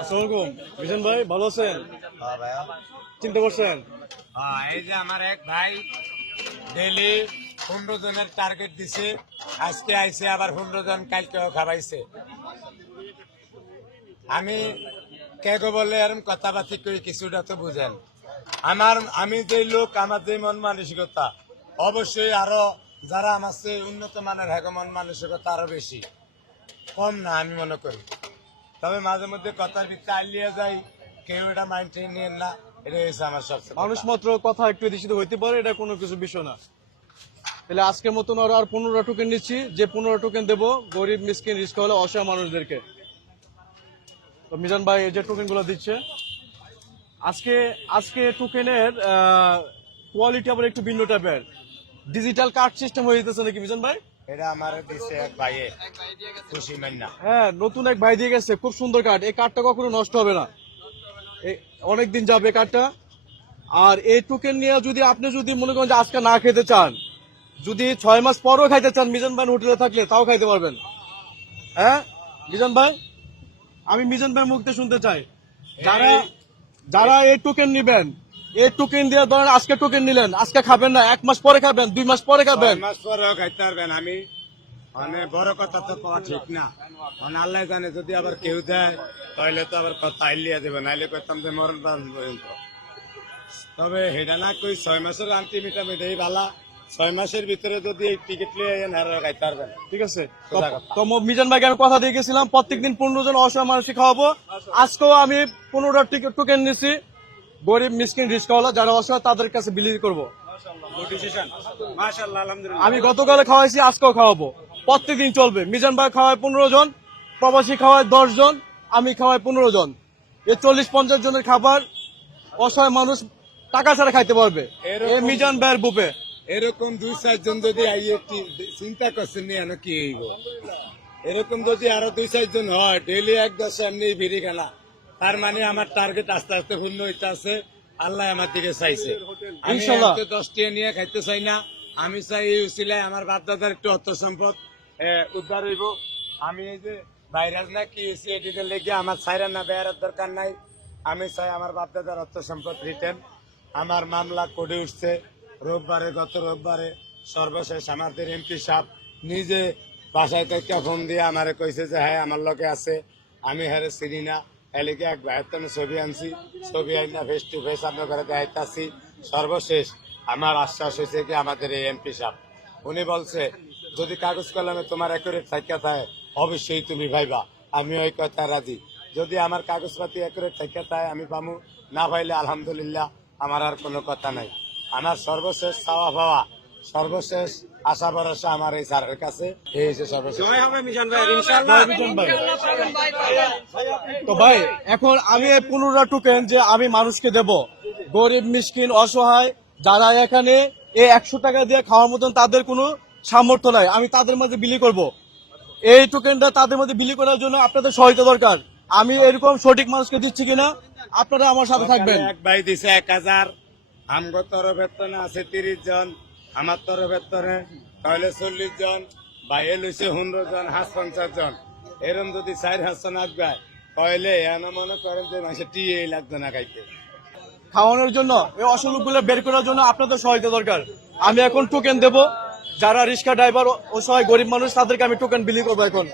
আসসালামু আলাইকুম। বিজন ভাই ভালো আছেন? চিন্তা করছেন? হ্যাঁ, এই যে আমার এক ভাই ডেলি পনেরো জনের টার্গেট দিছে আজকে আইছে আবার পনেরো জন কালকেও খাবাইছে। আমি কে বলে এরম কথাবার্তি কই কিছুটা তো বুঝেন। আমার আমি যে লোক আমার যে মন মানসিকতা অবশ্যই আরও যারা আমার চেয়ে উন্নত মানের হ্যাঁ মন মানসিকতা আরও বেশি। কম না আমি মনে করি। তবে মাঝে মধ্যে কথা আলিয়ে যাই। কেউ এটা মাইন্ডে নিয়ে না। এটা হয়েছে আমার সবচেয়ে মানুষ মাত্র কথা একটু দূষিত হইতে পারে, এটা কোনো কিছু বিষয় না। তাহলে আজকের মতন আরও আর পনেরো টোকেন নিচ্ছি। যে পনেরো টোকেন দেবো, গরিব মিসকিন রিস্ক হলে অসহায় মানুষদেরকে। তো মিজান ভাই, এই যে টোকেনগুলো দিচ্ছে, আজকে আজকে টোকেনের কোয়ালিটি আবার একটু ভিন্ন টাইপের ডিজিটাল কার্ড সিস্টেম হয়ে যেতেছে নাকি মিজান ভাই? এটা আমার দিছে এক ভাইয়ে। খুশি মান্না হ্যাঁ নতুন এক ভাই দিয়ে গেছে খুব সুন্দর কার্ড এই কখনো নষ্ট হবে না। অনেক দিন যাবে কার্ডটা আর এই টোকেন নিয়ে যদি আপনি যদি মনে করেন যে আজকে না খেতে চান যদি ছয় মাস পরও খাইতে চান মিজান ভাই হোটেলে থাকলে তাও খাইতে পারবেন। হ্যাঁ মিজান ভাই? আমি মিজান ভাই মুখতে শুনতে চাই। যারা যারা এই টোকেন নিবেন এই টোকেন দিয়ে ধরেন আজকে টোকেন নিলেন আজকে খাবেন না এক মাস পরে খাবেন দুই মাস পরে খাবেন। মাস পরেও খাইতে পারবেন আমি। মানে বড় কথা তো কওয়া ঠিক না। মানে আল্লাহ জানে যদি আবার কেউ দেয় তাহলে তো আবার কথা আইলিয়া দেবে নাইলে কইতাম যে মরণ পর্যন্ত। তবে হেডা না কই ছয় মাসের আন্টিমিটা মেটাই ভালা ছয় মাসের ভিতরে যদি এই টিকিট পারবেন। ঠিক আছে? তো- মিজান ভাইকে আমি কথা দিয়ে গেছিলাম প্রত্যেকদিন পনেরো জন অসহায় মানুষকে খাওয়াবো। আজকেও আমি পনেরোটা টিকিট টোকেন নিছি। গরিব মিসকিন রিস্কওয়ালা যারা অসহায় তাদের কাছে বিলি করব। আমি গতকালে খাওয়াইছি আজকেও খাওয়াবো। প্রত্যেকদিন চলবে। মিজান ভাই খাওয়ায় পনেরো জন প্রবাসী খাওয়ায় দশ জন আমি খাওয়াই পনেরো জন। এই চল্লিশ পঞ্চাশ জনের খাবার অসহায় মানুষ টাকা ছাড়া খাইতে পারবে। এই মিজান ভাইয়ের বুপে এরকম দুই চারজন যদি আইয়ে চিন্তা করছেন নি এনে কি এরকম যদি আরও দুই চারজন হয় ডেইলি এক দশ এমনি ভিড়ি খেলা। তার মানে আমার টার্গেট আস্তে আস্তে পূর্ণ হইতে আছে। আল্লাহ আমার দিকে চাইছে। আমি। এত নিয়ে খাইতে চাই না। আমি চাই এই উচিলায় আমার বাপ দাদার একটু অর্থ সম্পদ উদ্ধার হইব। আমি এই যে ভাইরাস না কি হয়েছে এটিতে লেগে আমার ছাইরা না বেয়ার দরকার নাই। আমি চাই আমার বাপ দাদার অর্থ সম্পদ রিটার্ন আমার মামলা কোডে উঠছে। রোববারে গত রোববারে সর্বশেষ আমাদের এমপি সাহেব নিজে বাসায় থেকে ফোন দিয়ে আমারে কইছে যে হ্যাঁ আমার লোকে আছে। আমি হারে চিনি না। এলিকে এক আমি ছবি আনছি। ছবি আইনা ফেস টু ফেস ঘরে দেখাইতাছি। সর্বশেষ আমার আশ্বাস হয়েছে কি আমাদের এই এমপি সাহেব। উনি বলছে, যদি কাগজ কলমে তোমার একুরেট থাকিয়া থাকে, অবশ্যই তুমি ভাইবা আমি ওই কথা রাজি। যদি আমার কাগজপাতি একুরেট থাকিয়া থাকে, আমি পামু। না ভাইলে আলহামদুলিল্লাহ, আমার আর কোনো কথা নাই। আমার সর্বশেষ চাওয়া পাওয়া সর্বশেষ আশা ভরসা আমার এই স্যারের কাছে। এই তো ভাই এখন আমি এই পনেরোটা টোকেন যে আমি মানুষকে দেব। গরিব মিসকিন অসহায় যারা এখানে এই একশো টাকা দিয়ে খাওয়ার মতন তাদের কোনো সামর্থ্য নাই। আমি তাদের মাঝে বিলি করব। এই টোকেনটা তাদের মধ্যে বিলি করার জন্য আপনাদের সহায়তা দরকার। আমি এরকম সঠিক মানুষকে দিচ্ছি কিনা আপনারা আমার সাথে থাকবেন। এক ভাই দিছে এক হাজার। আমগো তরফের আছে তিরিশ জন। আমার তরফের তরে তাহলে চল্লিশ জন বা এল লইছে পনেরো জন, হাঁস পঞ্চাশ জন। এরম যদি চার হাঁসজন আসবে তাহলে এনে মনে করেন যে মাসে টিয়ে লাগবে না খাইতে খাওয়ানোর জন্য, এই অসুখগুলো বের করার জন্য আপনাদের সহায়তা দরকার। আমি এখন টোকেন দেব, যারা রিক্সা ড্রাইভার অসহায় গরিব মানুষ, তাদেরকে আমি টোকেন বিলি করব এখন।